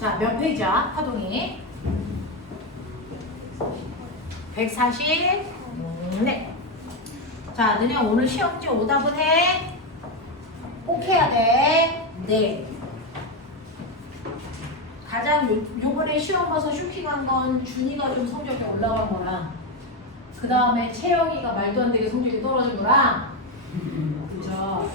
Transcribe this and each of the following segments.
자, 몇 페이지야? 파동이? 140. 네. 자, 너네 오늘 시험지 오답은 해? 꼭 해야 돼. 네. 가장 요번에 시험 봐서 쇼킹한 건 준이가 좀 성적이 올라간 거랑 그 다음에 채영이가 말도 안 되게 성적이 떨어진 거랑 그죠?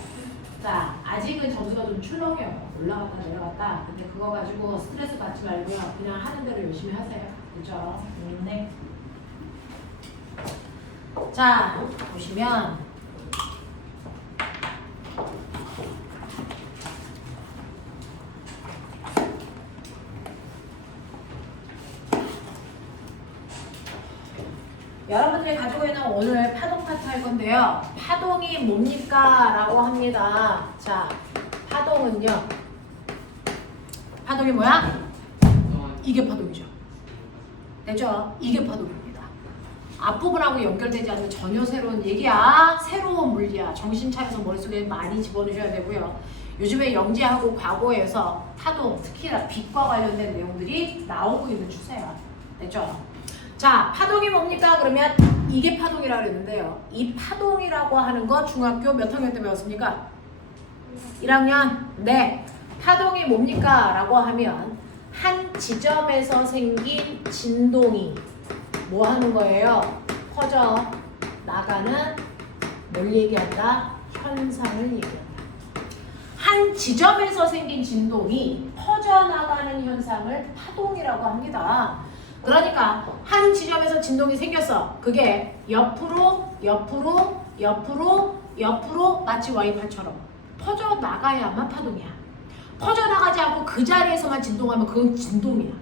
자, 아직은 점수가 좀 출렁해요. 올라갔다 내려갔다. 근데 그거 가지고 스트레스 받지 말고요. 그냥 하는 대로 열심히 하세요. 그죠? 네. 자, 보시면 여러분들이 가지고 있는 오늘 파동 파트 할 건데요. 파동이 뭡니까? 라고 합니다. 자, 파동은요. 파동이 뭐야? 이게 파동이죠. 됐죠? 이게 파동입니다. 앞부분하고 연결되지 않는 전혀 새로운 얘기야. 새로운 물리야. 정신 차려서 머릿속에 많이 집어넣으셔야 되고요. 요즘에 영재하고 과거에서 파동, 특히나 빛과 관련된 내용들이 나오고 있는 추세야. 됐죠? 자, 파동이 뭡니까? 그러면 이게 파동이라고 그랬는데요. 이 파동이라고 하는 거 중학교 몇 학년 때 배웠습니까? 1학년? 네. 파동이 뭡니까? 라고 하면 한 지점에서 생긴 진동이 뭐 하는 거예요? 퍼져 나가는 뭘 얘기한다? 현상을 얘기한다. 한 지점에서 생긴 진동이 퍼져나가는 현상을 파동이라고 합니다. 그러니까 한 지점에서 진동이 생겼어. 그게 옆으로 마치 와이파이처럼 퍼져나가야만 파동이야. 퍼져나가지 않고 그 자리에서만 진동하면 그건 진동이야.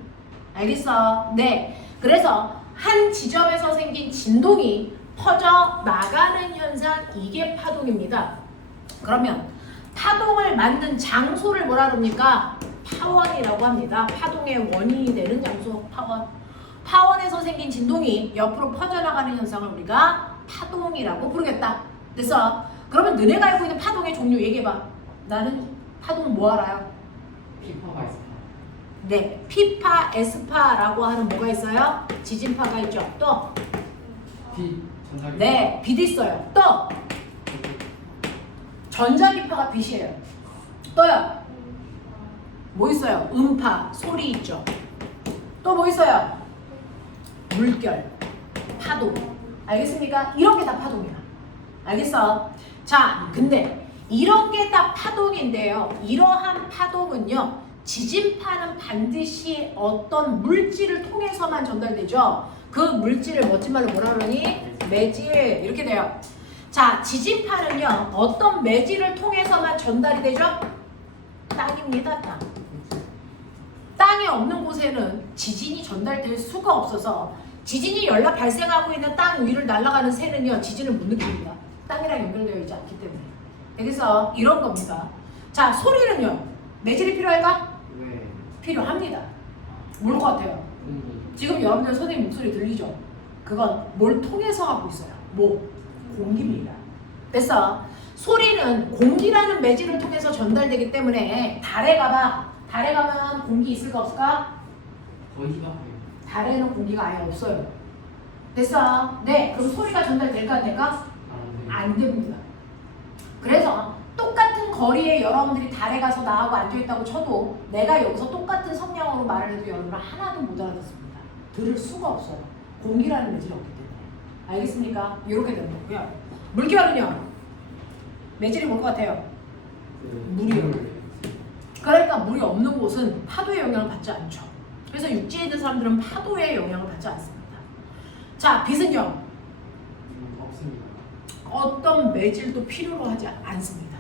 알겠어? 네. 그래서 한 지점에서 생긴 진동이 퍼져나가는 현상, 이게 파동입니다. 그러면 파동을 만든 장소를 뭐라 그럽니까? 파원이라고 합니다. 파동의 원인이 되는 장소, 파원. 파원에서 생긴 진동이 옆으로 퍼져나가는 현상을 우리가 파동이라고 부르겠다. 그래서 그러면 너네가 알고 있는 파동의 종류 얘기해봐. 나는 파동 뭐 알아요? 피파가 있어. 네, 피파, 에스파라고 하는 뭐가 있어요? 지진파가 있죠. 또? 빛, 전자기. 네, 빛 있어요. 또? 전자기파가 빛이에요. 또요? 뭐 있어요? 음파, 소리 있죠. 또 뭐 있어요? 물결, 파동. 알겠습니까? 이런 게 다 파동이야. 알겠어? 자, 근데 이런 게 다 파동인데요. 이러한 파동은요. 지진파는 반드시 어떤 물질을 통해서만 전달되죠. 그 물질을 멋진 말로 뭐라 그러니? 매질. 이렇게 돼요. 자, 지진파는요. 어떤 매질을 통해서만 전달이 되죠? 땅입니다. 땅. 땅이 없는 곳에는 지진이 전달될 수가 없어서 지진이 연락 발생하고 있는 땅 위를 날아가는 새는요. 지진을 못 느낍니다. 땅이랑 연결되어 있지 않기 때문에. 그래서 이런 겁니다. 자, 소리는요. 매질이 필요할까? 네. 필요합니다. 뭘 것 같아요? 지금 여러분들 선생님 목소리 들리죠? 그건 뭘 통해서 하고 있어요? 뭐? 공기입니다. 그래서 소리는 공기라는 매질을 통해서 전달되기 때문에 달에 가봐. 달에 가면 공기 있을까 없을까? 거의 다 해요. 달에는 공기가 아예 없어요. 됐어? 네. 그럼 소리가 전달될까 안 될까? 안 됩니다. 그래서 똑같은 거리에 여러분들이 달에 가서 나하고 앉아있다고 쳐도 내가 여기서 똑같은 성량으로 말을 해도 여러분은 하나도 못 알아듣습니다. 들을 수가 없어요. 공기라는 매질이 없기 때문에. 알겠습니까? 이렇게 되는 거고요. 물결은요. 매질이 뭘 것 같아요? 물이요. 그러니까 물이 없는 곳은 파도의 영향을 받지 않죠. 그래서 육지에 있는 사람들은 파도의 영향을 받지 않습니다. 자, 빛은요. 없습니다. 어떤 매질도 필요로 하지 않습니다.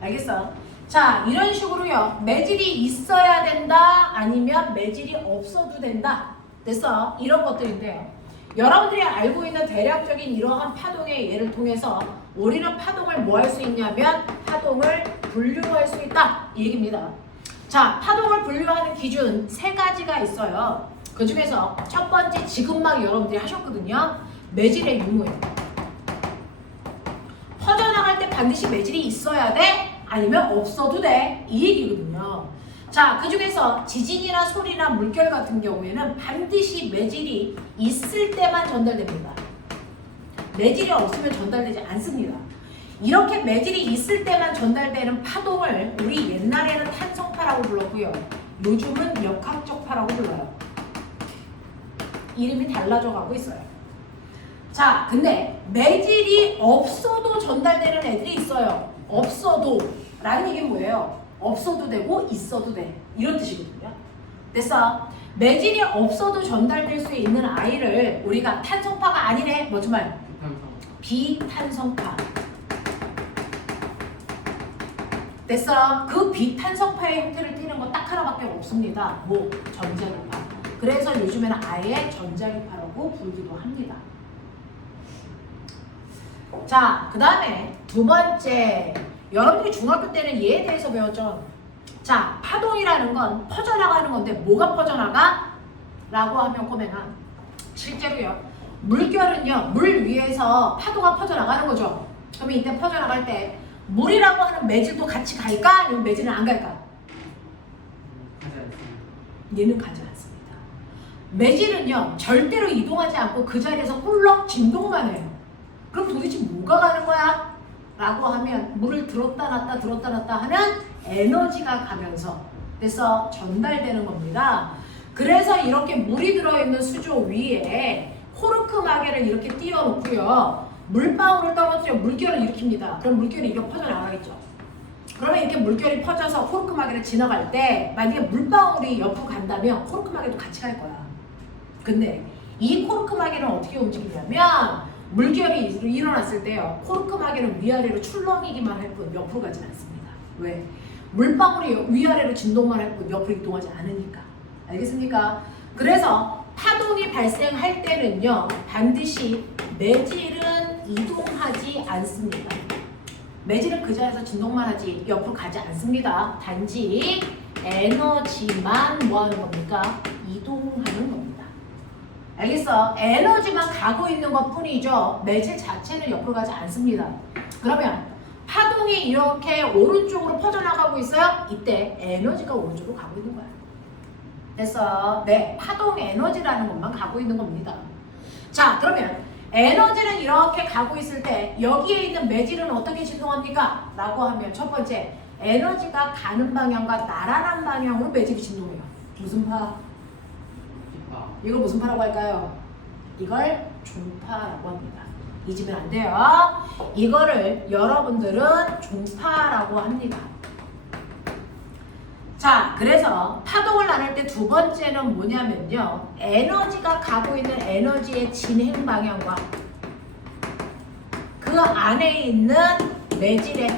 알겠어? 자, 이런 식으로요. 매질이 있어야 된다. 아니면 매질이 없어도 된다. 됐어? 이런 것들인데요. 여러분들이 알고 있는 대략적인 이러한 파동의 예를 통해서 우리는 파동을 뭐 할 수 있냐면 파동을 분류할 수 있다. 이 얘기입니다. 자, 파동을 분류하는 기준 3가지가 있어요. 그 중에서 첫 번째 지금 막 여러분들이 하셨거든요. 매질의 유무예요. 퍼져나갈 때 반드시 매질이 있어야 돼? 아니면 없어도 돼? 이 얘기거든요. 자, 그 중에서 지진이나 소리나 물결 같은 경우에는 반드시 매질이 있을 때만 전달됩니다. 매질이 없으면 전달되지 않습니다. 이렇게 매질이 있을 때만 전달되는 파동을 우리 옛날에는 탄성파라고 불렀고요. 요즘은 역학적파라고 불러요. 이름이 달라져 가고 있어요. 자, 근데 매질이 없어도 전달되는 애들이 있어요. 없어도 라는 얘기는 뭐예요? 없어도 되고 있어도 돼. 이런 뜻이거든요. 그래서 매질이 없어도 전달될 수 있는 아이를 우리가 탄성파가 아니네. 뭐지 말? 비탄성파. 됐어. 그 비탄성파의 형태를 띠는 거 딱 하나밖에 없습니다. 뭐? 전자기파. 그래서 요즘에는 아예 전자기파라고 부르기도 합니다. 자, 그 다음에 두 번째. 여러분들이 중학교 때는 얘에 대해서 배웠죠? 자, 파동이라는 건 퍼져나가는 건데 뭐가 퍼져나가? 라고 하면 꼬매나 실제로요. 물결은요. 물 위에서 파도가 퍼져나가는 거죠. 그러면 이때 퍼져나갈 때 물이라고 하는 매질도 같이 갈까? 아니면 매질은 안 갈까? 가지 않습니다. 얘는 가지 않습니다. 매질은요. 절대로 이동하지 않고 그 자리에서 꿀렁 진동만 해요. 그럼 도대체 뭐가 가는 거야? 라고 하면 물을 들었다 놨다 들었다 놨다 하는 에너지가 가면서 그래서 전달되는 겁니다. 그래서 이렇게 물이 들어있는 수조 위에 코르크 마개를 이렇게 띄워놓고요. 물방울을 떨어뜨려 물결을 일으킵니다. 그럼 물결이 이렇게 퍼져나가겠죠. 그러면 이렇게 물결이 퍼져서 코르크 마개를 지나갈 때 만약에 물방울이 옆으로 간다면 코르크 마개도 같이 갈 거야. 근데 이 코르크 마개는 어떻게 움직이냐면 물결이 일어났을 때요. 코르크 마개는 위아래로 출렁이기만 할 뿐 옆으로 가진 않습니다. 왜? 물방울이 위아래로 진동만 할 뿐 옆으로 이동하지 않으니까. 알겠습니까? 그래서 파동이 발생할 때는요. 반드시 매질은 이동하지 않습니다. 매질은 그 자리에서 진동만 하지 옆으로 가지 않습니다. 단지 에너지만 뭐 하는 겁니까? 이동하는 겁니다. 알겠어? 에너지만 가고 있는 것 뿐이죠. 매질 자체는 옆으로 가지 않습니다. 그러면 파동이 이렇게 오른쪽으로 퍼져나가고 있어요? 이때 에너지가 오른쪽으로 가고 있는 거야. 그래서 네, 파동 에너지라는 것만 가고 있는 겁니다. 자, 그러면 에너지는 이렇게 가고 있을 때 여기에 있는 매질은 어떻게 진동합니까? 라고 하면 첫 번째, 에너지가 가는 방향과 날아가는 방향으로 매질이 진동해요. 무슨 파? 이걸 무슨 파라고 할까요? 이걸 종파라고 합니다. 잊으면 안 돼요. 이거를 여러분들은 종파라고 합니다. 자, 그래서 파동을 나눌 때 두 번째는 뭐냐면요. 에너지가 가고 있는 에너지의 진행 방향과 그 안에 있는 매질의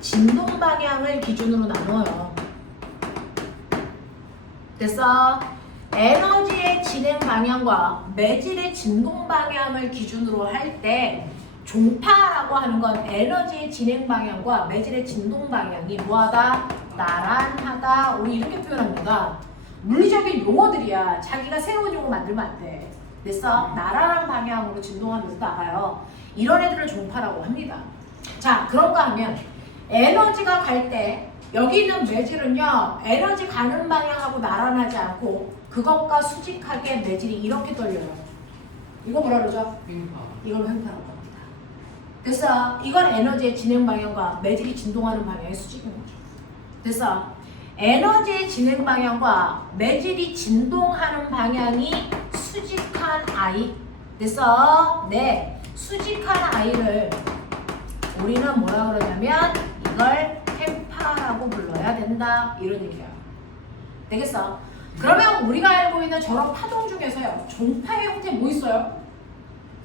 진동 방향을 기준으로 나눠요. 그래서 에너지의 진행 방향과 매질의 진동 방향을 기준으로 할 때 종파라고 하는 건 에너지의 진행 방향과 매질의 진동 방향이 뭐하다? 나란하다. 우리 이렇게 표현합니다. 물리적인 용어들이야. 자기가 새로운 용어 만들면 안 돼. 그래서 나란한 방향으로 진동하면서 나가요. 이런 애들을 종파라고 합니다. 자, 그런가 하면 에너지가 갈 때 여기 있는 매질은요. 에너지 가는 방향하고 나란하지 않고 그것과 수직하게 매질이 이렇게 떨려요. 이거 뭐라 그러죠? 이걸 횡파라고 합니다. 그래서 이건 에너지의 진행 방향과 매질이 진동하는 방향의 수직인 거죠. 그래서 에너지의 진행 방향과 매질이 진동하는 방향이 수직한 아이. 그래서 네, 수직한 아이를 우리는 뭐라 그러냐면 이걸 횡파라고 불러야 된다. 이런 얘기야. 되겠어? 그러면 우리가 알고 있는 저런 파동 중에서요. 종파의 형태 뭐 있어요?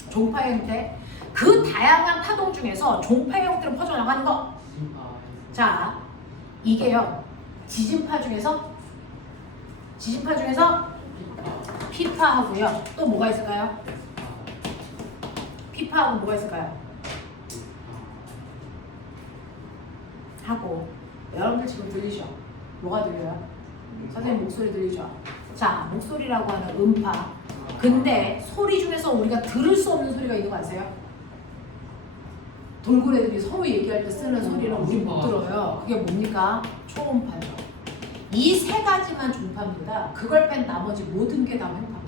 종파의 형태. 그 다양한 파동 중에서 종파의 형태로 퍼져나가는 거. 자, 이게요. 지진파 중에서 피파하고요. 또 뭐가 있을까요? 피파하고 뭐가 있을까요? 하고 여러분들 지금 들리죠? 뭐가 들려요? 선생님 목소리 들리죠? 자, 목소리라고 하는 음파. 근데 소리 중에서 우리가 들을 수 없는 소리가 있는 거 아세요? 돌고래들이 서로 얘기할 때 쓰는 소리는 우리 못 들어요. 그게 뭡니까? 초음파죠. 이 세 가지만 종파입니다. 그걸 뺀 나머지 모든 게 다 횡파입니다.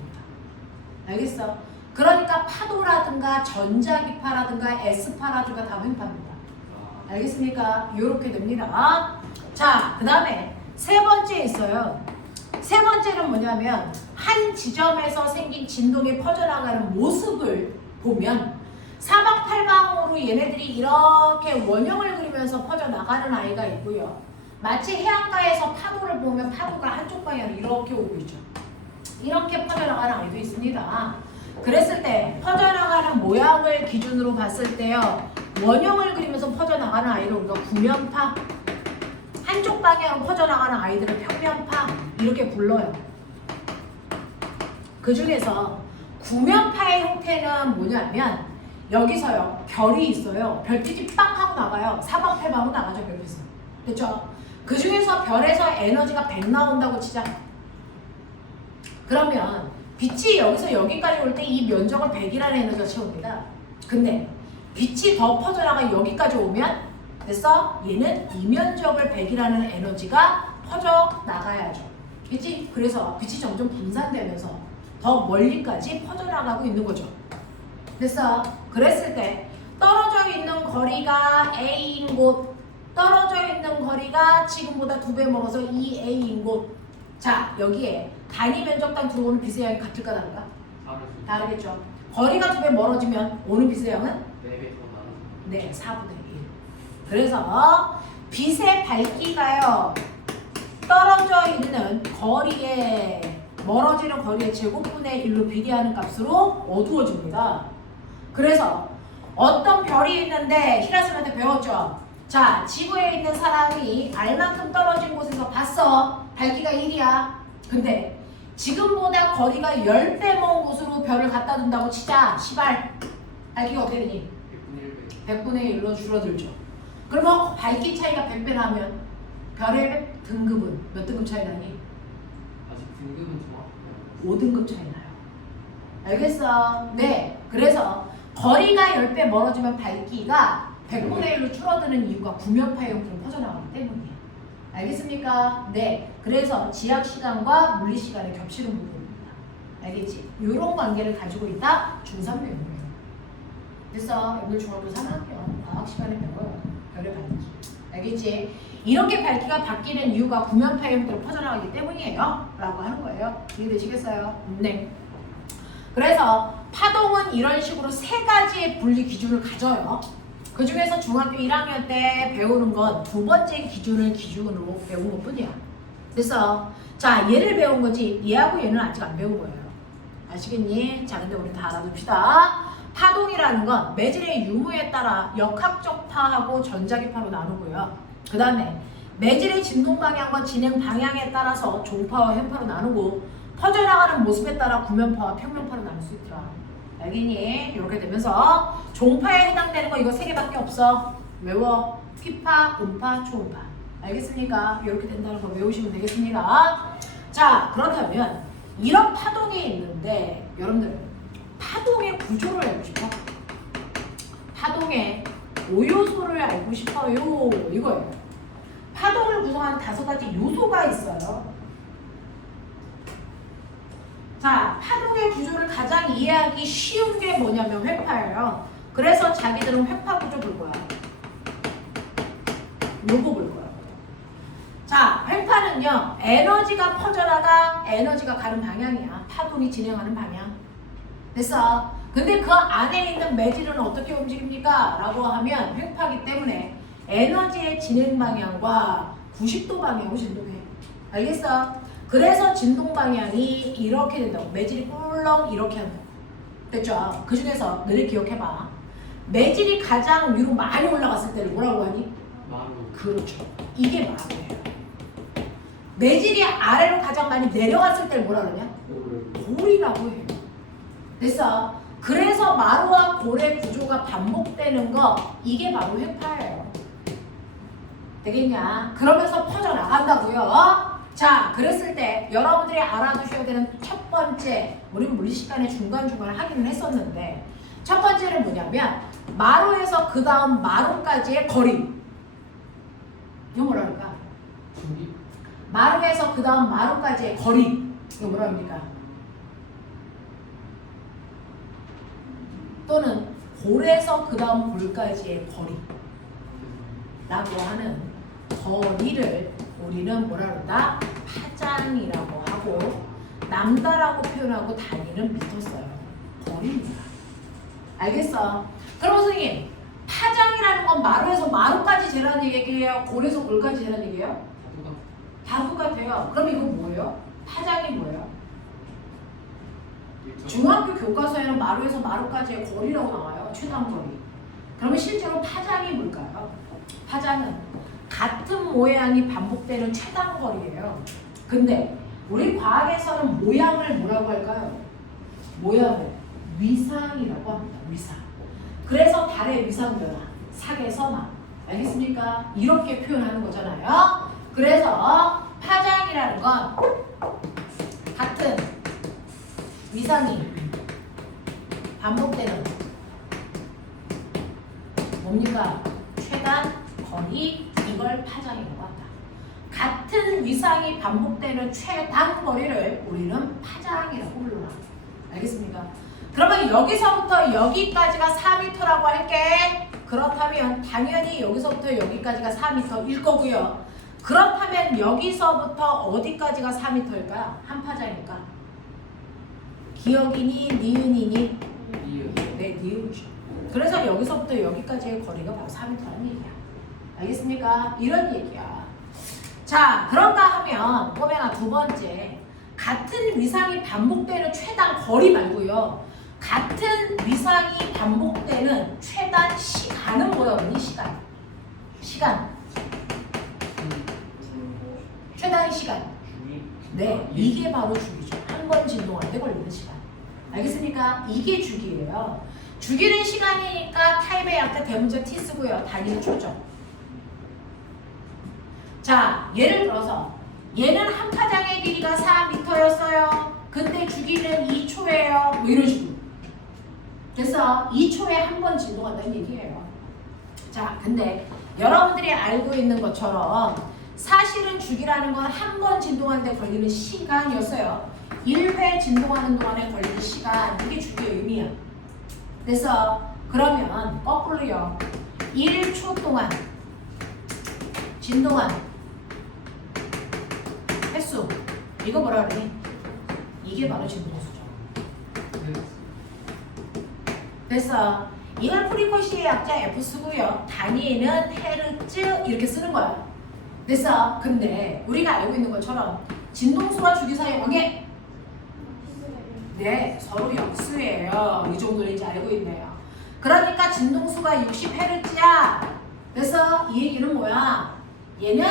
알겠어? 그러니까 파도라든가 전자기파라든가 S파라든가 다 횡파입니다. 알겠습니까? 이렇게 됩니다. 자, 그 다음에 세 번째 있어요. 세 번째는 뭐냐면 한 지점에서 생긴 진동이 퍼져나가는 모습을 보면 사방팔방으로 얘네들이 이렇게 원형을 그리면서 퍼져나가는 아이가 있고요. 마치 해안가에서 파도를 보면 파도가 한쪽 방향으로 이렇게 오고 있죠. 이렇게 퍼져나가는 아이도 있습니다. 그랬을 때 퍼져나가는 모양을 기준으로 봤을 때요. 원형을 그리면서 퍼져나가는 아이를 우리가 구면파, 한쪽 방향으로 퍼져나가는 아이들을 평면파 이렇게 불러요. 그 중에서 구면파의 형태는 뭐냐면 여기서요. 별이 있어요. 별빛이 빵 하고 나가요. 사방팔방으로 나가죠. 별빛은. 그렇죠? 그 중에서 별에서 에너지가 100 나온다고 치자. 그러면 빛이 여기서 여기까지 올 때 이 면적을 100이라는 에너지가 채웁니다. 근데 빛이 더 퍼져나가 여기까지 오면 됐어? 얘는 이 면적을 100이라는 에너지가 퍼져나가야죠. 그치? 그래서 빛이 점점 분산되면서 더 멀리까지 퍼져나가고 있는 거죠. 됐어? 그랬을 때 떨어져 있는 거리가 A인 곳, 떨어져 있는 거리가 지금보다 2배 멀어서 2A인 곳. 자, 여기에 단위 면적당 들어오는 빛의 양이 같을까 다른가? 다르겠죠. 거리가 2배 멀어지면 오는 빛의 양은? 4배 더 많아서. 네, 4분의 1. 그래서 빛의 밝기가요. 떨어져 있는 거리에 멀어지는 거리의 제곱분의 1로 비례하는 값으로 어두워집니다. 그래서 어떤 별이 있는데 히라스한테 배웠죠. 자, 지구에 있는 사람이 알만큼 떨어진 곳에서 봤어. 밝기가 1이야. 근데 지금보다 거리가 10배 먼 곳으로 별을 갖다 둔다고 치자. 시발. 밝기가 어떻게 되니? 100분의 1로 줄어들죠. 그러면 밝기 차이가 100배 나면 별의 등급은 몇 등급 차이 나니? 아직 등급은 정확해요. 5등급 차이 나요. 알겠어? 네. 그래서 거리가 10배 멀어지면 밝기가 100분의 1로 줄어드는 이유가 구면파의 형태로 퍼져나가기 때문이에요. 알겠습니까? 네. 그래서 지학시간과 물리시간이 겹치는 부분입니다. 알겠지? 이런 관계를 가지고 있다 중3 배우예요. 그래서 오늘 중학교 3학년 과학시간에 배워요. 별의 밝기. 알겠지? 이렇게 밝기가 바뀌는 이유가 구면파의 형태로 퍼져나가기 때문이에요. 라고 하는 거예요. 이해되시겠어요? 네. 그래서 파동은 이런 식으로 세 가지의 분리 기준을 가져요. 그 중에서 중학교 1학년 때 배우는 건 두 번째 기준을 기준으로 배운 것 뿐이야. 그래서 자, 얘를 배운 거지 얘하고 얘는 아직 안 배운 거예요. 아시겠니? 자, 근데 우리 다 알아둡시다. 파동이라는 건 매질의 유무에 따라 역학적 파하고 전자기파로 나누고요. 그 다음에 매질의 진동 방향과 진행 방향에 따라서 종파와 횡파로 나누고 퍼져나가는 모습에 따라 구면파와 평면파로 나눌 수 있더라. 알겠니? 이렇게 되면서 종파에 해당되는 거 이거 3개밖에 없어. 외워. 피파, 음파, 초음파. 알겠습니까? 이렇게 된다는 거 외우시면 되겠습니다. 자, 그렇다면 이런 파동이 있는데 여러분들 파동의 구조를 알고 싶어? 파동의 5요소를 알고 싶어요. 이거예요. 파동을 구성하는 5가지 요소가 있어요. 자, 파동의 구조를 가장 이해하기 쉬운 게 뭐냐면 횡파예요. 그래서 자기들은 횡파 구조 볼 거야. 요거 볼 거야. 자, 횡파는요. 에너지가 퍼져나가 에너지가 가는 방향이야. 파동이 진행하는 방향. 됐어? 근데 그 안에 있는 매질은 어떻게 움직입니까? 라고 하면 횡파기 때문에 에너지의 진행 방향과 90도 방향으로 진동해. 알겠어? 그래서 진동 방향이 이렇게 된다고. 매질이 꿀렁 이렇게 한다. 됐죠? 그 중에서 늘 기억해봐. 매질이 가장 위로 많이 올라갔을 때를 뭐라고 하니? 마루. 그렇죠. 이게 마루예요. 매질이 아래로 가장 많이 내려갔을 때를 뭐라 그러냐? 골이라고 해요. 됐어? 그래서 마루와 골의 구조가 반복되는 거 이게 바로 횡파예요. 되겠냐? 그러면서 퍼져나간다고요. 자, 그랬을 때 여러분들이 알아두셔야 되는 첫 번째, 우리는 물리시간에 중간중간 하기는 했었는데 첫 번째는 뭐냐면 마루에서 그 다음 마루까지의 거리. 이거 뭐라 그럴까? 중립? 마루에서 그 다음 마루까지의 거리. 이거 뭐라 합니까? 또는 골에서 그 다음 골까지의 거리. 라고 하는 거리를 우리는 뭐라 그런다? 파장이라고 하고 남다라고 표현하고 단위는 미터 써요. 거리입니다. 알겠어? 그럼 선생님 파장이라는 건 마루에서 마루까지 재라는 얘기예요? 골에서 골까지 재라는 얘기예요? 다 똑같아요. 그럼 이거 뭐예요? 파장이 뭐예요? 중학교 교과서에는 마루에서 마루까지의 거리라고 나와요. 최단 거리. 그러면 실제로 파장이 뭘까요? 파장은 같은 모양이 반복되는 최단 거리예요. 근데 우리 과학에서는 모양을 뭐라고 할까요? 모양을 위상이라고 합니다. 위상. 그래서 달의 위상 변화, 사계서 막. 알겠습니까? 이렇게 표현하는 거잖아요. 그래서 파장이라는 건 같은 위상이 반복되는 뭡니까? 최단 거리, 이걸 파장이라고 한다. 같은 위상이 반복되는 최단 거리를 우리는 파장이라고 불러라. 알겠습니까? 그러면 여기서부터 여기까지가 4m라고 할게. 그렇다면 당연히 여기서부터 여기까지가 4m일 거고요. 그렇다면 여기서부터 어디까지가 4m일까요? 한 파장일까? 기억이니 니은이니? 네, 니은이죠. 그래서 여기서부터 여기까지의 거리가 바로 4m라는 얘기야. 알겠습니까? 이런 얘기야. 자, 그런가 하면 꼬맹아 두 번째, 같은 위상이 반복되는 최단 거리 말고요. 같은 위상이 반복되는 최단 시간은 뭐라고 하니? 시간. 시간. 최단 시간. 네, 이게 바로 주기죠. 한 번 진동할 때 걸리는 시간. 알겠습니까? 이게 주기예요. 주기는 시간이니까 타입의 약자 대문자 t 쓰고요. 단위는 초죠. 자, 예를 들어서 얘는 한 파장의 길이가 4m였어요. 근데 주기는 2초예요. 뭐 이런 식으로. 그래서 2초에 한 번 진동한다는 얘기예요. 자, 근데 여러분들이 알고 있는 것처럼 사실은 주기라는 건 한 번 진동하는데 걸리는 시간이었어요. 1회 진동하는 동안에 걸리는 시간, 이게 주기의 의미야. 그래서 그러면 거꾸로요. 1초 동안 진동한 횟수, 이거 뭐라 그러니? 이게 바로 진동수죠. 그래서 이걸 프리코시의 약자 F 쓰고요. 단위는 헤르츠 이렇게 쓰는 거야. 그래서 근데 우리가 알고 있는 것처럼 진동수와 주기 사이의 관계, 네, 서로 역수예요. 이 정도는 이제 알고 있네요. 그러니까 진동수가 60Hz야. 그래서 이 얘기는 뭐야? 얘는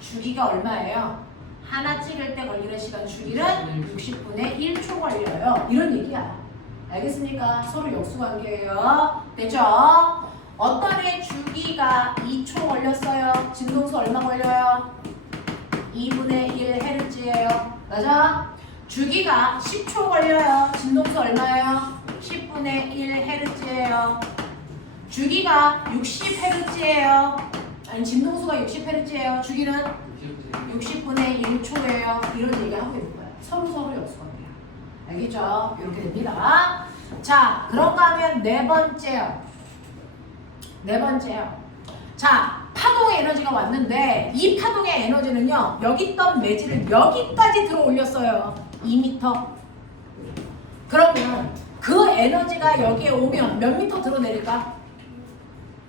주기가 얼마예요? 하나 찍을 때 걸리는 시간 주기는 60분의 1초 걸려요. 이런 얘기야. 알겠습니까? 서로 역수관계예요. 됐죠? 어떤 애 주기가 2초 걸렸어요. 진동수 얼마 걸려요? 2분의 1 헤르츠예요. 맞아? 주기가 10초 걸려요. 진동수 얼마예요? 10분의 1 헤르츠예요. 주기가 60 헤르츠예요. 아니 진동수가 60 헤르츠예요. 주기는 60분의 1초예요. 이런 얘기를 하고 있는 거예요. 서로 역수관계야. 알겠죠? 이렇게 됩니다. 자, 그런가 하면 네 번째요. 자, 파동의 에너지가 왔는데 이 파동의 에너지는요. 여기 있던 매질을 여기까지 들어 올렸어요. 2m. 그러면 그 에너지가 여기에 오면 몇 미터 들어 내릴까?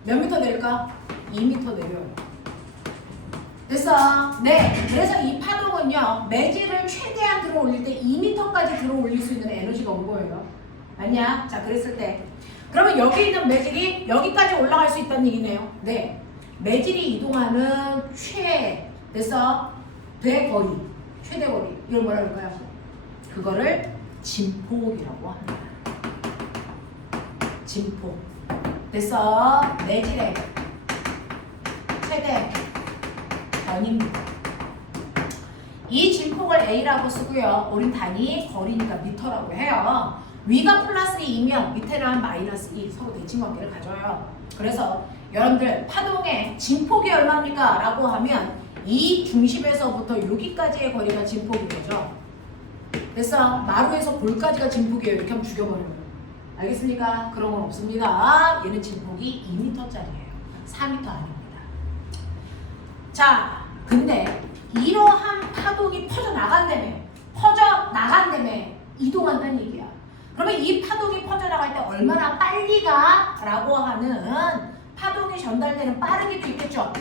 몇 미터 내릴까? 2m 내려요. 그래서 그래서 이 파동은요. 매질을 최대한 들어 올릴 때 2m까지 들어 올릴 수 있는 에너지가 온 거예요. 맞냐? 자, 그랬을 때 그러면 여기 있는 매질이 여기까지 올라갈 수 있다는 얘기네요. 네. 매질이 이동하는 그래서 대거리, 최대 거리, 이걸 뭐라 그럴까요? 그거를 진폭이라고 합니다. 진폭. 그래서 매질의 최대 변입니다. 이 진폭을 A라고 쓰고요. 우린 단위 거리니까 미터라고 해요. 위가 플러스 2면 밑에는 마이너스 2 서로 대칭관계를 가져요. 그래서 여러분들 파동의 진폭이 얼마입니까? 라고 하면 이 중심에서부터 여기까지의 거리가 진폭이 되죠. 됐어? 마루에서 볼까지가 진폭이에요. 이렇게 하면 죽여버려요. 알겠습니까? 그런 건 없습니다. 얘는 진폭이 2m짜리예요. 4m 아닙니다. 자, 근데 이러한 파동이 퍼져나간다며 이동한다는 얘기야. 그러면 이 파동이 퍼져나갈 때 얼마나 빨리 가? 라고 하는 파동이 전달되는 빠르기도 있겠죠.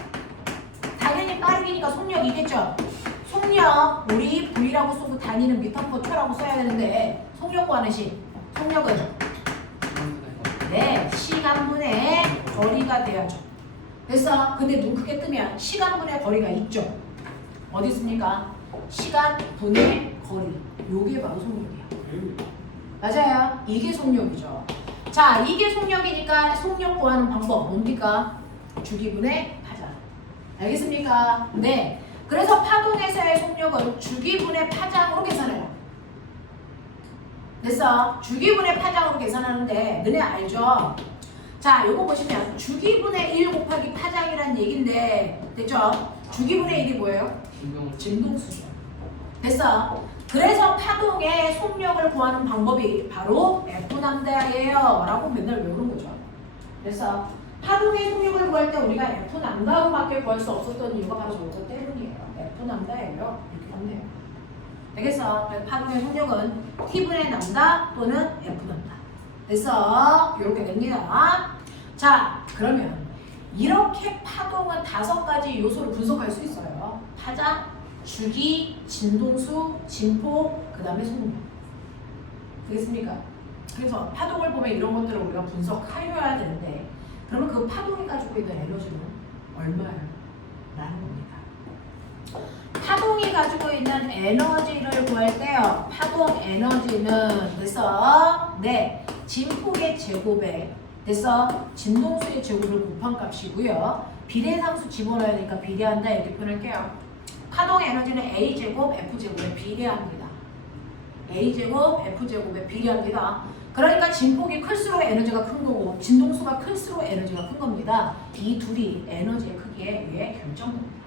당연히 빠르기니까 속력이겠죠. 속력, 우리 V라고 쓰고 다니는 미터/초라고 써야 되는데 속력 구하는 속력은 네, 시간분의 거리가 돼야죠. 됐어? 근데 눈 크게 뜨면 시간분의 거리가 있죠. 어디 있습니까? 시간분의 거리. 요게 바로 속력이야. 맞아요. 이게 속력이죠. 자, 이게 속력이니까 속력 구하는 방법 뭡니까? 주기분의 파장. 알겠습니까? 네. 그래서 파동에서의 속력은 주기분의 파장으로 계산해요. 됐어? 주기분의 파장으로 계산하는데 너네 알죠? 자, 요거 보시면 주기분의 1 곱하기 파장이란 얘긴데 됐죠? 주기분의 1이 뭐예요? 진동수죠. 됐어? 그래서 파동의 속력을 구하는 방법이 바로 F남다예요 라고 맨날 외우는 거죠. 그래서 파동의 속력을 구할 때 우리가 F남다로밖에 구할 수 없었던 이유가 바로 저거 때문이에요. F남다예요. 이렇게 하면 돼요. 되겠어? 파동의 속력은 T분의 남다 또는 F남다. 됐어? 이렇게 됩니다. 자, 그러면 이렇게 파동은 5가지 요소를 분석할 수 있어요. 파장, 주기, 진동수, 진폭, 그 다음에 속력. 되겠습니까? 그래서 파동을 보면 이런 것들을 우리가 분석하여야 되는데 그러면 그 파동이 가지고 있는 에너지는 얼마예요? 라는 겁니다. 파동이 가지고 있는 에너지를 구할 때요. 파동 에너지는 그래서 네, 진폭의 제곱에 그래서 진동수의 제곱을 곱한 값이고요. 비례상수 집어넣어야 되니까 비례한다 이렇게 표현할게요. 파동 에너지는 A제곱 F제곱에 비례합니다. A제곱 F제곱에 비례합니다. 그러니까 진폭이 클수록 에너지가 큰 거고 진동수가 클수록 에너지가 큰 겁니다. 이 둘이 에너지의 크기에 의해 결정됩니다.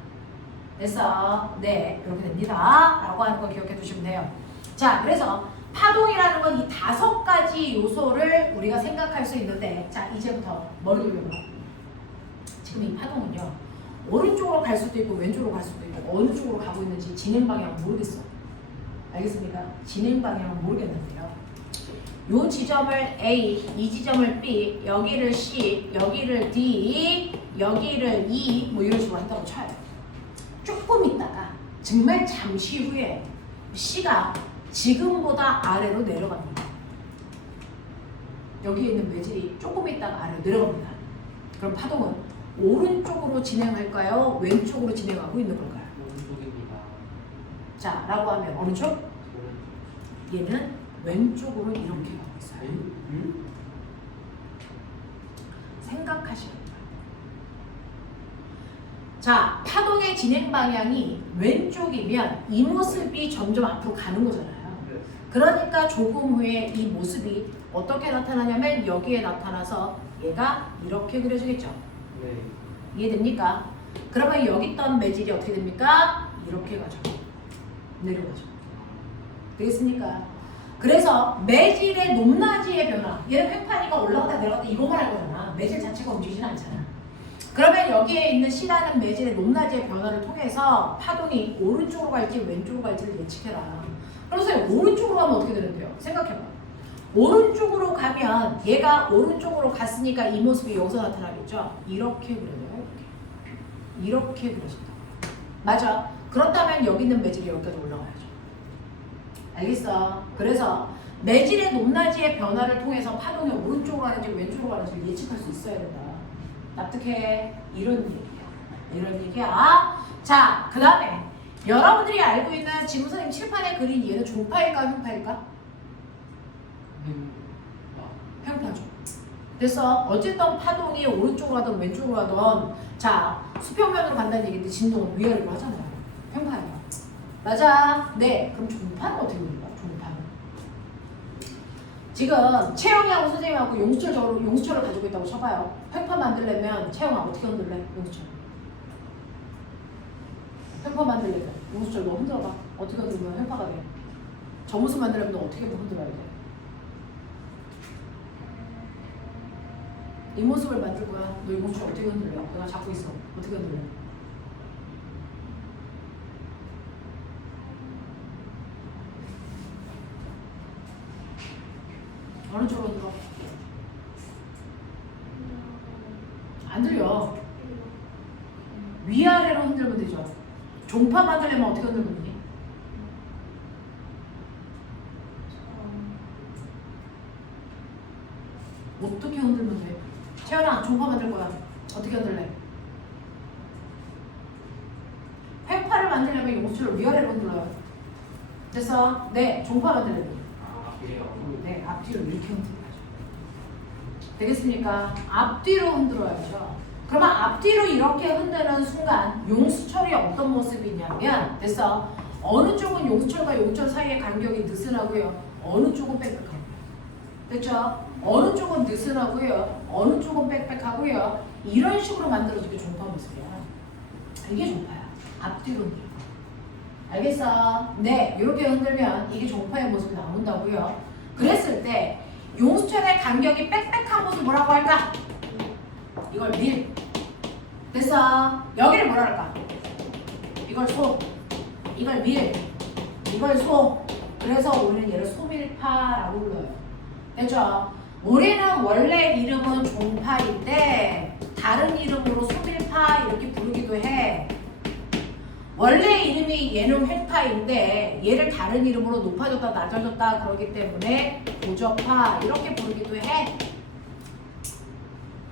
됐어? 네, 이렇게 됩니다. 라고 하는 거 기억해 두시면 돼요. 자, 그래서 파동이라는 건 이 5가지 요소를 우리가 생각할 수 있는데 자, 이제부터 머리 돌려봐. 지금 이 파동은요. 오른쪽으로 갈 수도 있고 왼쪽으로 갈 수도 있고 어느 쪽으로 가고 있는지 진행 방향은 모르겠어. 알겠습니까? 진행 방향은 모르겠는데요. 요 지점을 A, 이 지점을 B, 여기를 C, 여기를 D, 여기를 E 뭐 이런 식으로 한다고 쳐요. 조금 있다가 정말 잠시 후에 C가 지금보다 아래로 내려갑니다. 여기에 있는 매질이 조금 있다가 아래로 내려갑니다. 그럼 파동은 오른쪽으로 진행할까요? 왼쪽으로 진행하고 있는 걸까요? 오른쪽입니다. 자, 라고 하면 어느 쪽? 얘는 왼쪽으로 이렇게 가고 있어요. 생각하시면 돼요. 자, 파동의 진행 방향이 왼쪽이면 이 모습이 점점 앞으로 가는 거잖아요. 그러니까 조금 후에 이 모습이 어떻게 나타나냐면 여기에 나타나서 얘가 이렇게 그려지겠죠. 네. 이해됩니까? 그러면 여기 있던 매질이 어떻게 됩니까? 이렇게 가죠. 내려가죠. 되겠습니까? 그래서 매질의 높낮이의 변화, 얘는 횡판이가 올라갔다 내려갔다 이것만 할 거잖아. 매질 자체가 움직이진 않잖아. 그러면 여기에 있는 C라는 매질의 높낮이의 변화를 통해서 파동이 오른쪽으로 갈지 왼쪽으로 갈지를 예측해라. 그래서 오른쪽으로 가면 어떻게 되는데요? 생각해봐. 오른쪽으로 가면 얘가 오른쪽으로 갔으니까 이 모습이 여기서 나타나겠죠? 이렇게 그려져요. 이렇게 그려진다. 맞아. 그렇다면 여기 있는 매질이 여기까지 올라가야죠. 알겠어? 그래서 매질의 높낮이의 변화를 통해서 파동이 오른쪽으로 가는지 왼쪽으로 가는지 예측할 수 있어야 된다. 납득해? 이런 얘기야. 이런 얘기야. 자, 그 다음에 여러분들이 알고 있는 지금 선생님 칠판에 그린 얘는 종파일까 횡파일까? 횡파죠. 그래서 어쨌든 파동이 오른쪽으로 가든 왼쪽으로 가든 자, 수평면으로 간다는 얘기인데 진동은 위아래로 하잖아요. 횡파예요. 맞아. 네. 그럼 종파는 어떻게 됩니까? 종파는 지금 채영이하고 선생님하고 용수철을 가지고 있다고 쳐봐요. 횡파 만들려면 채영아 어떻게 흔들래? 용수철. 횡파 만들려면 용수철 너 흔들어봐. 어떻게 흔들면 횡파가 돼? 정무수 만들려면 너 어떻게 흔들어야 돼? 이 모습을 만들 거야. 너 이 모습을 어떻게 흔들려? 내가 잡고 있어. 어떻게 흔들려? 어느 쪽으로 흔들어? 안 들려. 위아래로 흔들면 되죠. 종파 만들려면 어떻게 흔들면 되니? 어떻게 흔들면 돼? 채연아, 종파 만들 거야. 어떻게 흔들래? 횡파를 만들려면 용수를 위아래로 흔들어요. 됐어? 네, 종파 만들려면. 네, 앞뒤로 이렇게 흔들어야죠. 되겠습니까? 앞뒤로 흔들어야죠. 그러면 앞뒤로 이렇게 흔드는 순간 용수철이 어떤 모습이 있냐면 됐어? 어느 쪽은 용수철과 용철 사이의 간격이 느슨하고요. 어느 쪽은 빽빽하고요. 됐죠? 어느 쪽은 느슨하고요. 어느 쪽은 빽빽하고요. 이런 식으로 만들어진 게 종파 모습이야. 이게 종파야. 앞뒤로 흔들고. 알겠어? 네, 이렇게 흔들면 이게 종파의 모습이 나온다고요. 그랬을 때 용수철의 간격이 빽빽한 모습 뭐라고 할까? 이걸 밀. 됐어? 여기를 뭐라 할까? 이걸 소. 이걸 밀. 이걸 소. 그래서 우리는 얘를 소밀파라고 불러요. 됐죠? 우리는 원래 이름은 종파인데 다른 이름으로 소밀파 이렇게 부르기도 해. 원래 이름이 얘는 횡파인데 얘를 다른 이름으로 높아졌다 낮아졌다 그러기 때문에 고저파 이렇게 부르기도 해.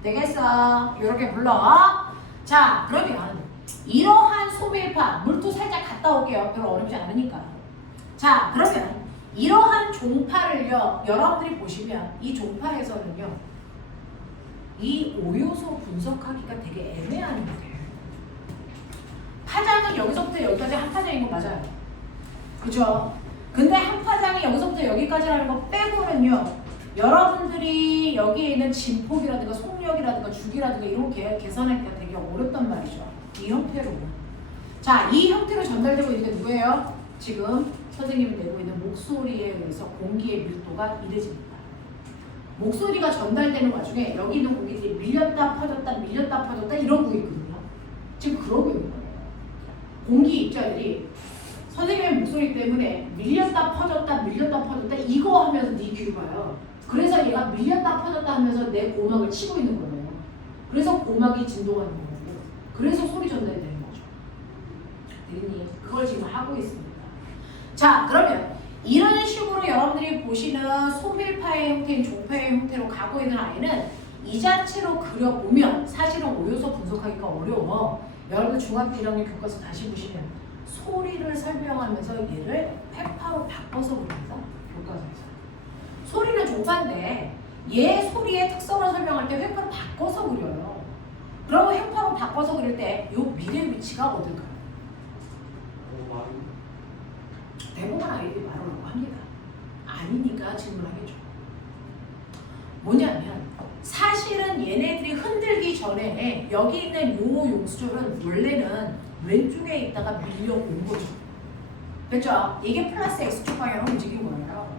되겠어? 이렇게 불러. 자, 그러면 이러한 소밀파 물도 살짝 갔다 올게요. 별로 어렵지 않으니까. 자, 그러면 이러한 종파를요 여러분들이 보시면 이 종파에서는요 이 오요소 분석하기가 되게 애매한 거예요. 파장은 여기서부터 여기까지 한 파장인 거 맞아요. 그죠? 근데 한 파장이 여기서부터 여기까지라는 거 빼고는요 여러분들이 여기에 있는 진폭이라든가 속력이라든가 주기라든가 이런 게 계산하기가 되게 어렵단 말이죠. 이 형태로는. 자, 이 형태로 전달되고 있는 게 누구예요? 지금 선생님이 내고 있는 목소리에 의해서 공기의 밀도가 이래집니다. 목소리가 전달되는 와중에 여기 있는 공기들이 밀렸다 퍼졌다 밀렸다 퍼졌다 이러고 있거든요. 지금 그러고 있는 거예요. 공기 입자들이 선생님의 목소리 때문에 밀렸다 퍼졌다 밀렸다 퍼졌다 이거 하면서 네 귀를 봐요. 그래서 얘가 밀렸다 퍼졌다 하면서 내 고막을 치고 있는 거예요. 그래서 고막이 진동하는 거고 그래서 소리 전달이 되는 거죠. 대리님 그걸 지금 하고 있습니다. 자, 그러면 이런 식으로 여러분들이 보시는 소밀파의 형태인 종파의 형태로 가고 있는 아이는 이 자체로 그려보면 사실은 오요소 분석하기가 어려워. 여러분 중학교 1학년 교과서 다시 보시면 소리를 설명하면서 얘를 횡파로 바꿔서 그립니다. 교과서에서. 소리는 종파인데 얘 소리의 특성을 설명할 때 횡파로 바꿔서 그려요. 그러면 횡파로 바꿔서 그릴 때 요 미래 위치가 어딜까요? 대부분 아이들이 말하려고 합니다. 아니니까 질문하겠죠. 뭐냐면 사실은 얘네들이 흔들기 전에 여기 있는 요 용수철은 원래는 왼쪽에 있다가 밀려온 거죠. 그렇죠? 이게 플러스 X축 방향으로 움직인 거예요.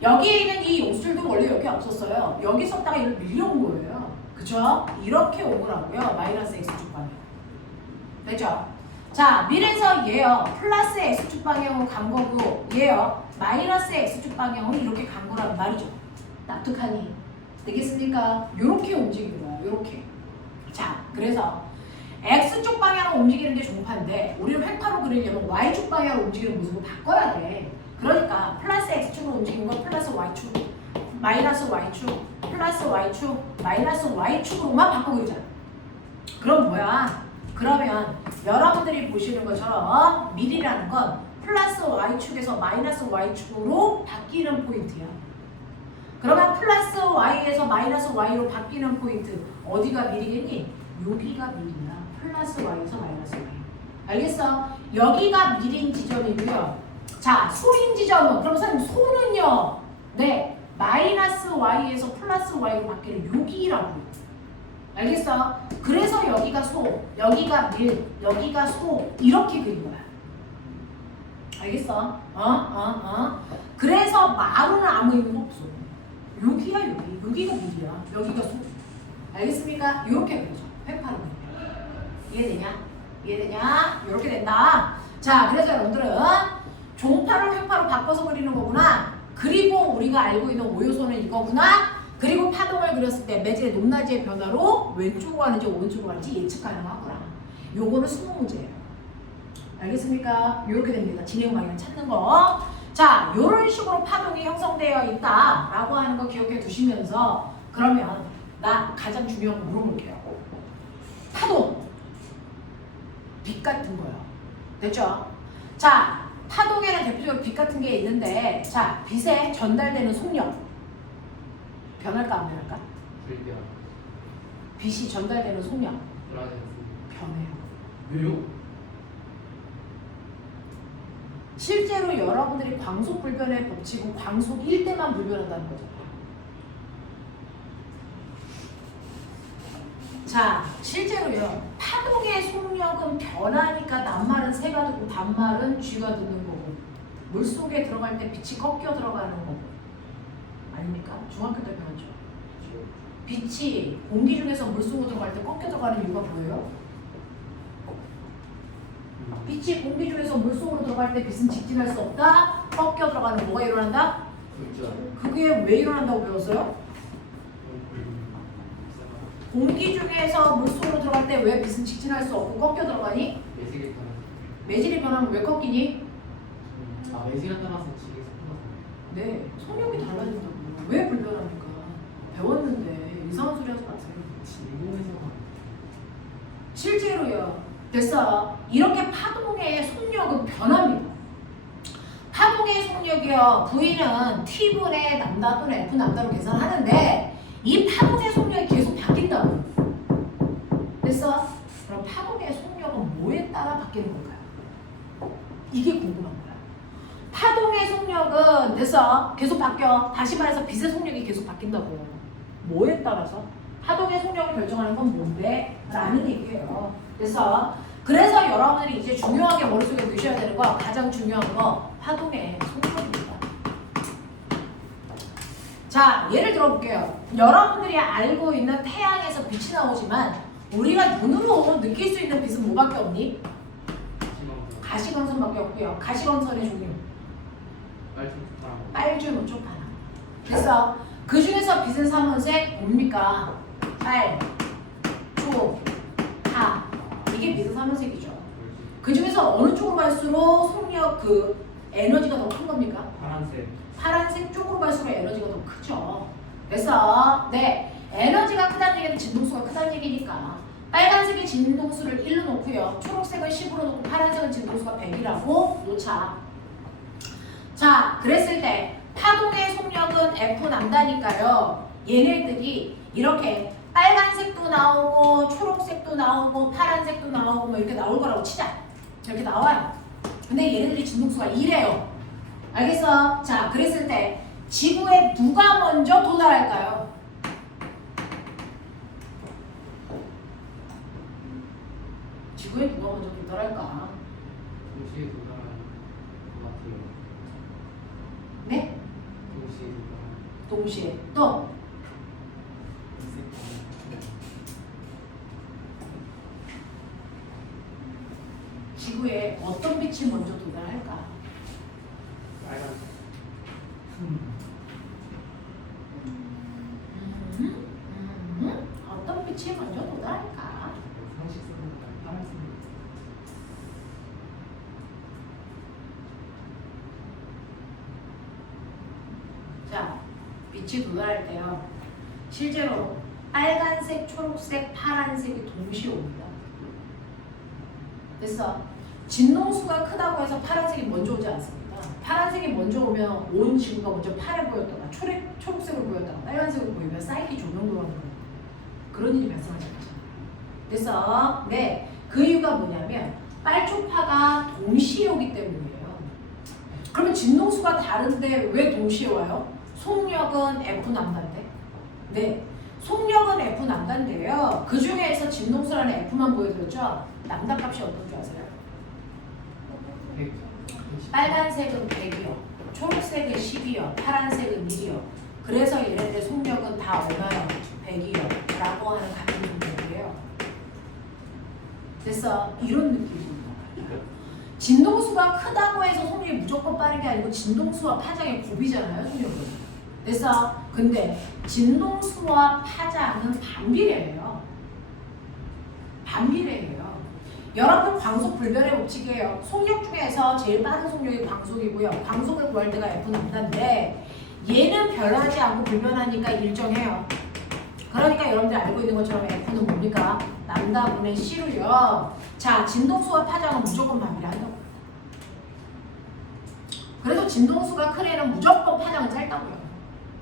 여기에 있는 이 용수철도 원래 여기 없었어요. 여기 있었다가 이걸 밀려온 거예요. 그렇죠? 이렇게 온 거라고요. 마이너스 X축 방향. 됐죠? 자, 밀에서 얘요. 플러스 X축 방향으로 간 거고 얘요. 마이너스 X축 방향으로 이렇게 간 거란 말이죠. 납득하니? 되겠습니까? 요렇게 움직이는 거야. 요렇게. 자, 그래서 X축 방향으로 움직이는 게 종파인데 우리는 횡파로 그리려면 Y축 방향으로 움직이는 모습을 바꿔야 돼. 그러니까 플러스 X축으로 움직이는 건 플러스 Y축, 마이너스 Y축, 플러스 Y축, 마이너스 Y축으로만 바꿔 그리자. 그럼 뭐야? 그러면 여러분들이 보시는 것처럼 밀이라는 건 플러스 Y축에서 마이너스 Y축으로 바뀌는 포인트야. 그러면 플러스 Y에서 마이너스 Y로 바뀌는 포인트 어디가 밀이겠니? 여기가 밀이야. 플러스 Y에서 마이너스 Y. 알겠어? 여기가 밀인 지점이고요. 자, 소인 지점은 그럼 선생님 소는요. 네, 마이너스 y에서 플러스 y로 바뀌는 여기라고. 알겠어? 그래서 여기가 소, 여기가 밀, 여기가 소 이렇게 그린 거야. 알겠어? 그래서 마루는 아무 의미가 없어. 여기야 여기, 여기가 밀이야, 여기가 소. 알겠습니까? 이렇게 그려져. 회파로. 이해되냐? 이해되냐? 이렇게 된다. 자, 그래서 여러분들은 종파를 회파로 바꿔서 그리는 거구나. 그리고 우리가 알고 있는 오요소는 이거구나. 그리고 파동을 그렸을 때 매질의 높낮이의 변화로 왼쪽으로 가는지 오른쪽으로 가는지 예측 가능하구나. 요거는 수능 문제예요. 알겠습니까? 이렇게 됩니다. 진행 방향 찾는 거. 자, 이런 식으로 파동이 형성되어 있다라고 하는 거 기억해 두시면서 그러면 나 가장 중요한 거 물어볼게요. 파동. 빛 같은 거요. 됐죠? 자, 파동에는 대표적으로 빛 같은 게 있는데, 자, 빛에 전달되는 속력. 변할까 안 변할까? 불변. 빛이 전달되는 속력. 변하지 변해요. 왜요? 실제로 여러분들이 광속 불변의 법칙은 광속 1대만 불변한다는 거죠. 자, 실제로요. 파동의 속력은 변하니까 낱말은 새가 듣고 단말은 쥐가 듣는 거고, 물속에 들어갈 때 빛이 꺾여 들어가는 거고, 아닙니까? 중학교 때 배웠죠. 빛이 공기 중에서 물속으로 들어갈 때 꺾여 들어가는 이유가 뭐예요? 빛이 공기 중에서 물속으로 들어갈 때 빛은 직진할 수 없다. 꺾여 들어가는 뭐가 일어난다? 불변. 그게 왜 일어난다고 배웠어요? 공기 중에서 물속으로 들어갈 때 왜 빛은 직진할 수 없고 꺾여 들어가니? 매직에 따라서. 매질이 변하면 왜 꺾이니? 아, 매직에 따라서 지게 섞어서. 네, 속력이 달라진다고. 왜 불변합니까? 배웠는데 이상한 소리 하지 마세요. 진공에서. 실제로요. 됐어. 이렇게 파동의 속력은 변합니다. 파동의 속력이요. V는 T분의 남다 또는 F 남다로 계산하는데 이 파동의 속력이 계속 바뀐다고. 됐어? 그럼 파동의 속력은 뭐에 따라 바뀌는 걸까요? 이게 궁금한 거야. 파동의 속력은 됐어? 계속 바뀌어. 다시 말해서 빛의 속력이 계속 바뀐다고. 뭐에 따라서? 파동의 속력을 결정하는 건 뭔데? 라는 얘기예요. 그래서 여러분들이 이제 중요하게 머릿속에 넣으셔야 되는 거 가장 중요한 거 파동의 속력입니다. 자, 예를 들어볼게요. 여러분들이 알고 있는 태양에서 빛이 나오지만 우리가 눈으로 느낄 수 있는 빛은 뭐밖에 없니? 가시광선밖에 없고요. 가시광선의 종류. 빨주, 노초, 파랑. 됐어? 그 중에서 빛은 삼원색 뭡니까? 빨, 초, 파. 이게 빛은 삼원색이죠. 그 중에서 어느 쪽으로 갈수록 속력 그 에너지가 더 큰 겁니까? 파란색. 파란색 쪽으로 갈수록 에너지가 더 크죠. 그래서 네, 에너지가 크다는 얘기는 진동수가 크다는 얘기니까 빨간색의 진동수를 1로 놓고요. 초록색은 10으로 놓고 파란색은 진동수가 100이라고 놓자. 자, 그랬을 때 파동의 속력은 F 남다니까요. 얘네들이 이렇게 빨간색도 나오고 초록색도 나오고 파란색도 나오고 뭐 이렇게 나올 거라고 치자. 이렇게 나와요. 근데 얘네들이 진동수가 2래요. 알겠어? 자, 그랬을 때 지구에 누가 먼저 도달할까요? 지구에 누가 먼저 도달할까? 동시에 도달하는 것 같아요. 네? 동시에 도달하는. 동시에 또 지구에 어떤 빛이 먼저 도달할까? 빨간색. 어떤 빛이 먼저 도달할까? 상식적으로 파란색. 자, 빛이 도달할 때요. 실제로 빨간색, 초록색, 파란색이 동시에 옵니다. 됐어? 진동수가 크다고 해서 파란색이 먼저 오지 않습니다. 파란색이 먼저 오면 온 지구가 먼저 파래 보였다가 초록색으로 보였다가 빨간색으로 보이면 사이클이 조명도하는 거예요. 그런 일이 발생하지 않잖아요. 됐어? 네. 그 이유가 뭐냐면 빨초파가 동시에 오기 때문이에요. 그러면 진동수가 다른데 왜 동시에 와요? 속력은 F 남단데. 네. 속력은 F 남단데요. 그 중에서 진동수라는 F만 보여드렸죠? 남단 값이 어떤 줄 아세요? 100. 빨간색은 100이요. 초록색은 10이요. 파란색은 1이요. 그래서 얘네들 속력은 다 얼마요? 100이요. 라고 하는 같은 속력이에요. 그래서 이런 느낌입니다. 진동수가 크다고 해서 속력이 무조건 빠른 게 아니고 진동수와 파장의 곱이잖아요, 속력은. 그래서 근데 진동수와 파장은 반비례해요. 반비례해요. 여러분 광속 불변의 법칙이에요. 속력 중에서 제일 빠른 속력이 광속이고요. 광속을 구할 때가 F 남단데 얘는 변하지 않고 불변하니까 일정해요. 그러니까 여러분들 알고 있는 것처럼 F는 뭡니까? 남다분의 C로요. 자, 진동수와 파장은 무조건 반비례한다고. 그래서 진동수가 큰 애는 무조건 파장은 짧다고요.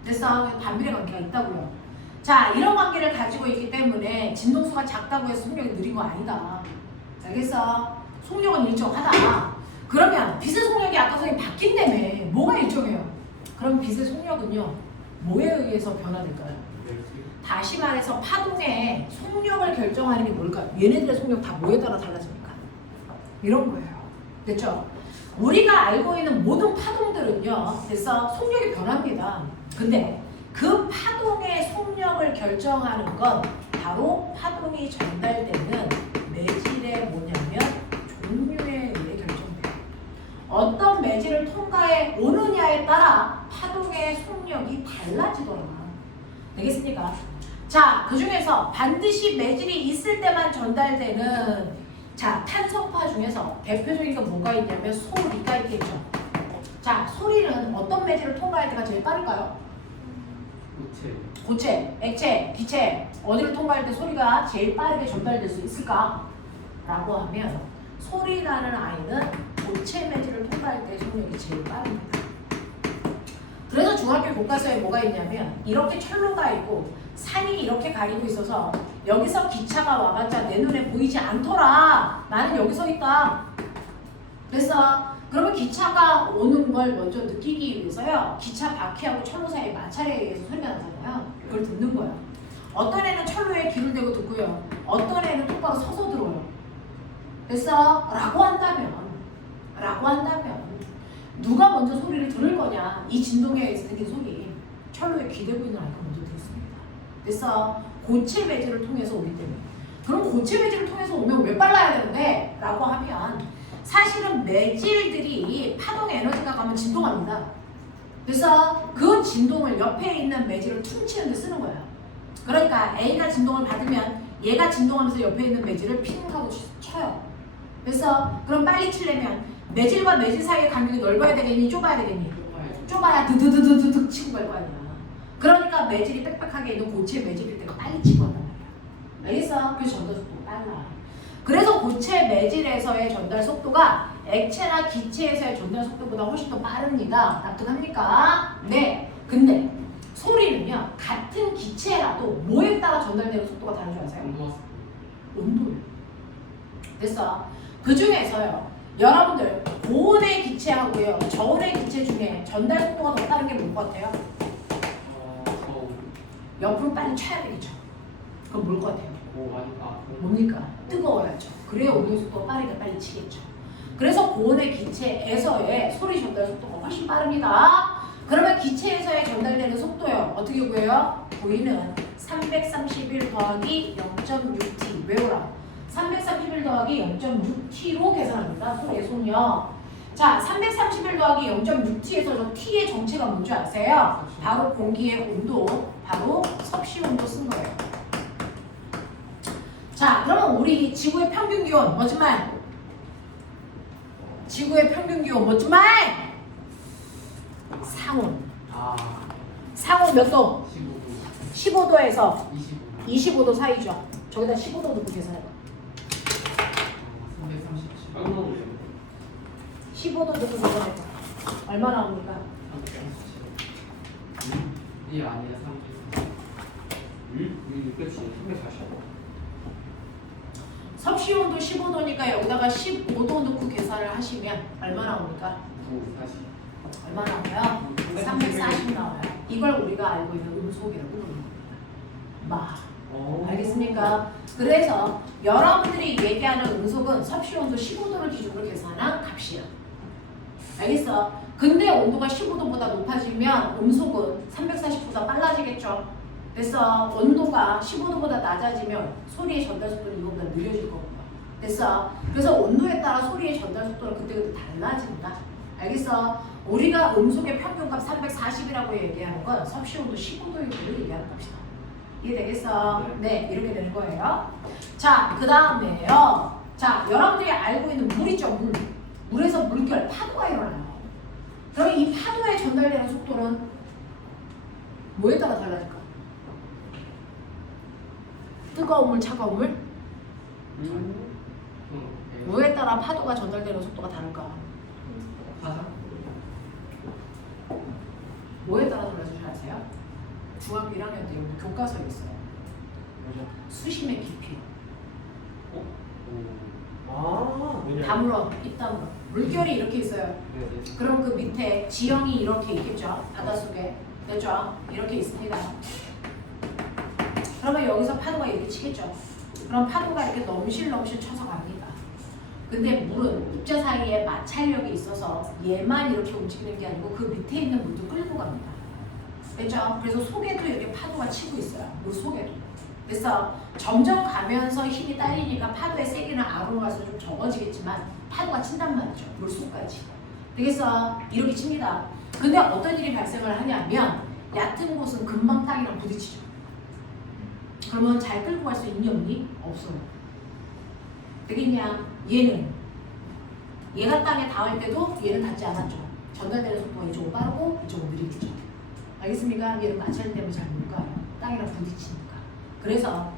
그래서 반비례 관계가 있다고요. 자, 이런 관계를 가지고 있기 때문에 진동수가 작다고 해서 속력이 느린 거 아니다. 알겠어? 속력은 일정하다. 그러면 빛의 속력이 아까 선생님 바뀐다며. 뭐가 일정해요? 그럼 빛의 속력은요, 뭐에 의해서 변화될까요? 다시 말해서 파동의 속력을 결정하는 게 뭘까요? 얘네들의 속력 다 뭐에 따라 달라집니까? 이런 거예요. 됐죠? 우리가 알고 있는 모든 파동들은요, 그래서 속력이 변합니다. 근데 그 파동의 속력을 결정하는 건 바로 파동이 전달되는 매질의 뭐냐면 종류에 의해 결정돼요. 어떤 매질을 통과해 오느냐에 따라 파동의 속력이 달라지더라. 되겠습니까? 자, 그 중에서 반드시 매질이 있을 때만 전달되는 자, 탄성파 중에서 대표적인 건 뭐가 있냐면 소리가 있겠죠. 자, 소리는 어떤 매질을 통과할 때가 제일 빠를까요? 고체, 액체, 기체 어디를 통과할 때 소리가 제일 빠르게 전달될 수 있을까? 라고 하면 소리라는 아이는 고체 매질을 통과할 때 속력이 제일 빠릅니다. 그래서 중학교 교과서에 뭐가 있냐면 이렇게 철로가 있고 산이 이렇게 가리고 있어서 여기서 기차가 와봤자 내 눈에 보이지 않더라. 나는 여기 서 있다. 그래서 그러면 기차가 오는 걸 먼저 느끼기 위해서요. 기차 바퀴하고 철로 사이 마찰에 의해서 소리가 나잖아요. 그걸 듣는 거야. 어떤 애는 철로에 귀를 대고 듣고요. 어떤 애는 똑바로 서서 들어요. 그래서 라고 한다면 누가 먼저 소리를 들을 거냐. 이 진동에 의해서 들린 소리. 철로에 귀 대고 있는 아이가 먼저 듣습니다. 그래서 고체 매질을 통해서 오기 때문에. 그럼 고체 매질을 통해서 오면 왜 빨라야 되는데? 라고 하면 사실은 매질들이 파동 에너지가 가면 진동합니다. 그래서 그 진동을 옆에 있는 매질을 퉁치는 데 쓰는 거예요. 그러니까 A가 진동을 받으면 얘가 진동하면서 옆에 있는 매질을 핑 하고 쳐요. 그래서 그럼 빨리 치려면 매질과 매질 사이의 간격이 넓어야 되겠니? 좁아야 되겠니? 좁아야 드드드드득 치고 갈 거 아니야. 그러니까 매질이 빽빽하게 있는 고체 매질일 때가 빨리 치고 간단 말이야. 알겠어? 그래서 전달 속도가 빨라. 그래서 고체 매질에서의 전달 속도가 액체나 기체에서의 전달 속도보다 훨씬 더 빠릅니다. 납득합니까? 네. 근데 소리는요, 같은 기체라도 뭐에 따라 전달되는 속도가 다른 줄 아세요? 온도예요. 됐어? 그 중에서요, 여러분들 고온의 기체하고요, 저온의 기체 중에 전달 속도가 더 빠른 게 뭘 것 같아요? 옆으로 빨리 쳐야 되겠죠. 그럼 뭘 것 같아요? 뭡니까? 뜨거워야죠. 그래야 온도 속도가 빠르게 빨리 치겠죠. 그래서 고온의 기체에서의 소리 전달 속도가 훨씬 빠릅니다. 그러면 기체에서의 전달되는 속도요. 어떻게 구해요? 보이는 331 더하기 0.6t 외우라. 331 더하기 0.6t로 계산합니다. 소리의 속력. 자, 331 더하기 0.6t에서 저 t의 정체가 뭔지 아세요? 바로 공기의 온도, 바로 섭씨 온도 쓴 거예요. 자, 그러면 우리 지구의 평균 기온 뭐지 말? 지구의 평균 기온 뭐지 말? 상온. 상온 몇 도? 15도에서 25도 사이죠. 저기다 15도 넣고 계산해봐. 15도 넣고 계산해봐. 얼마 나옵니까? 1 아니야 340. 그렇지 340. 섭씨 온도 15도니까 여기다가 15도 넣고 계산을 하시면 얼마 나옵니까? 40. 얼마 나와요? 340 나와요. 이걸 우리가 알고 있는 음속이라고 부르는 겁니다. 마. 오. 알겠습니까? 그래서 여러분들이 얘기하는 음속은 섭씨 온도 15도를 기준으로 계산한 값이야. 알겠어? 근데 온도가 15도보다 높아지면 음속은 340보다 빨라지겠죠? 됐어? 온도가 15도보다 낮아지면 소리의 전달 속도는 이거보다 느려질 겁니다. 됐어? 그래서 온도에 따라 소리의 전달 속도는 그때그때 달라진다. 알겠어? 우리가 음속의 평균값 340이라고 얘기하는 건 섭씨 온도 15도를 얘기하는 값이다. 이해되겠어? 네, 이렇게 되는 거예요. 자, 그 다음에요. 자, 여러분들이 알고 있는 물 있죠? 물. 물에서 물결, 파도가 일어나요. 그럼 이 파도에 전달되는 속도는 뭐에 따라 달라질까? 뜨거운 물, 차가운 물? 뭐에 따라 파도가 전달되는 속도가 다를까? 화상? 뭐에 따라 달라질 줄 아세요? 중학교 1학년 때 여기 교과서에 있어요. 뭐죠? 수심의 깊이. 어? 아, 왜냐? 다물어, 입 다물어. 물결이 이렇게 있어요. 네, 네. 그럼 그 밑에 지형이 이렇게 있겠죠? 바닷속에. 됐죠? 이렇게 있습니다. 그러면 여기서 파도가 이렇게 치겠죠? 그럼 파도가 이렇게 넘실넘실 쳐서 갑니다. 근데 물은 입자 사이에 마찰력이 있어서 얘만 이렇게 움직이는 게 아니고 그 밑에 있는 물도 끌고 갑니다. 됐죠? 그래서 속에도 이렇게 파도가 치고 있어요. 물 속에도. 그래서 점점 가면서 힘이 딸리니까 파도의 세기는 아래로 가서 좀 적어지겠지만 파도가 친단 말이죠. 물 속까지. 되겠어? 이렇게 칩니다. 근데 어떤 일이 발생을 하냐면 얕은 곳은 금방 땅이랑 부딪히죠. 그러면 잘 끌고 갈 수 있니 없니? 없어요. 되겠냐? 얘가 땅에 닿을 때도 얘는 닿지 않았죠. 전달되는 속도가 이쪽은 빠르고 이쪽은 느리겠죠. 알겠습니까? 얘는 마찰 때문에 잘 못 가요. 땅이랑 부딪히니까. 그래서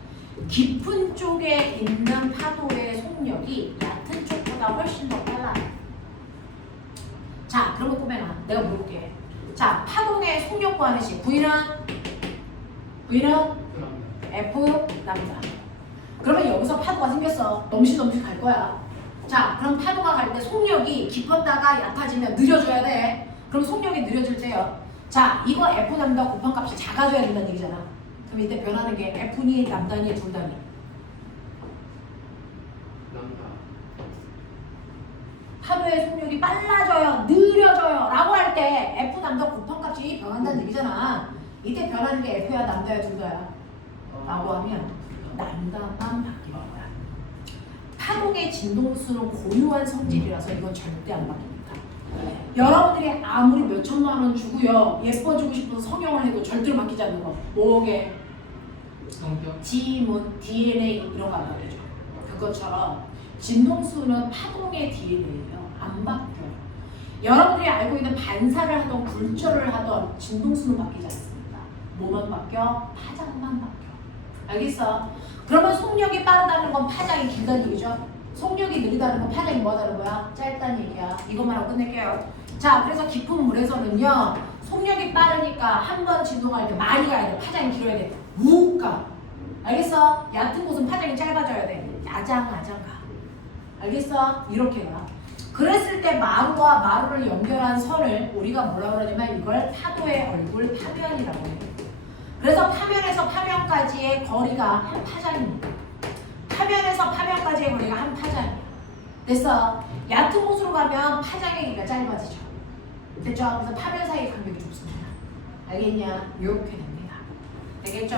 깊은 쪽에 있는 파도의 속력이 얕은 쪽보다 훨씬 더 빨라요. 자, 그러면 꼬매나 내가 물어볼게. 자, 파동의 속력 구하는 식. V는 그럼. F 남자. 그러면 여기서 파도가 생겼어. 넘실넘실 갈 거야. 자, 그럼 파도가 갈 때 속력이 깊었다가 얕아지면 느려져야 돼. 그럼 속력이 느려질 때요. 자, 이거 F 남자 곱한 값이 작아져야 된다는 얘기잖아. 그럼 이때 변하는 게 F니 남단이 둘 다니. 남자. 파도의 속력이 빨라져요, 느려져요 라고 할 때 F 남자 곱한 값이 변한다는 얘기잖아. 이때 변하는 게 F야 남자야 둘 다야 라고 하면 남자만 바뀌는 거야. 파동의 진동수는 고유한 성질이라서 이건 절대 안 바뀝니다. 여러분들이 아무리 몇 천만 원 주고요 예뻐지고 싶어서 성형을 해도 절대로 바뀌지 않는 거. 뭐게? 성격? 지문, DNA 이런 거 안 바뀌죠. 그것처럼 진동수는 파동의 DNA예요. 안 바뀌어요. 여러분들이 알고 있는 반사를 하던 굴절을 하던 진동수는 바뀌지 않습니다. 뭐만 바뀌어? 파장만 바뀌어. 알겠어? 그러면 속력이 빠르다는 건 파장이 길다는 얘기죠. 속력이 느리다는 건 파장이 뭐하다는 거야? 짧다는 얘기야. 이것만 하고 끝낼게요. 자, 그래서 깊은 물에서는요 속력이 빠르니까 한 번 진동할 때 많이 가야 돼. 파장이 길어야 돼. 욱 가. 알겠어? 얕은 곳은 파장이 짧아져야 돼. 아장아장 가. 알겠어? 이렇게 가. 그랬을 때 마루와 마루를 연결한 선을 우리가 뭐라고 그러냐면 이걸 파도의 얼굴 파면이라고 해요. 그래서 파면에서 파면까지의 거리가 한 파장입니다. 파면에서 파면까지의 거리가 한 파장이에요. 됐어? 얕은 곳으로 가면 파장의 길이가 짧아지죠. 됐죠? 그래서 파면 사이의 간격이 좁습니다. 알겠냐? 이렇게 됩니다. 되겠죠?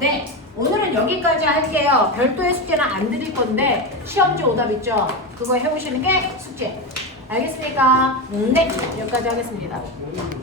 네. 오늘은 여기까지 할게요. 별도의 숙제는 안 드릴 건데 시험지 오답 있죠? 그거 해오시는 게 숙제. 알겠습니까? 네. 여기까지 하겠습니다.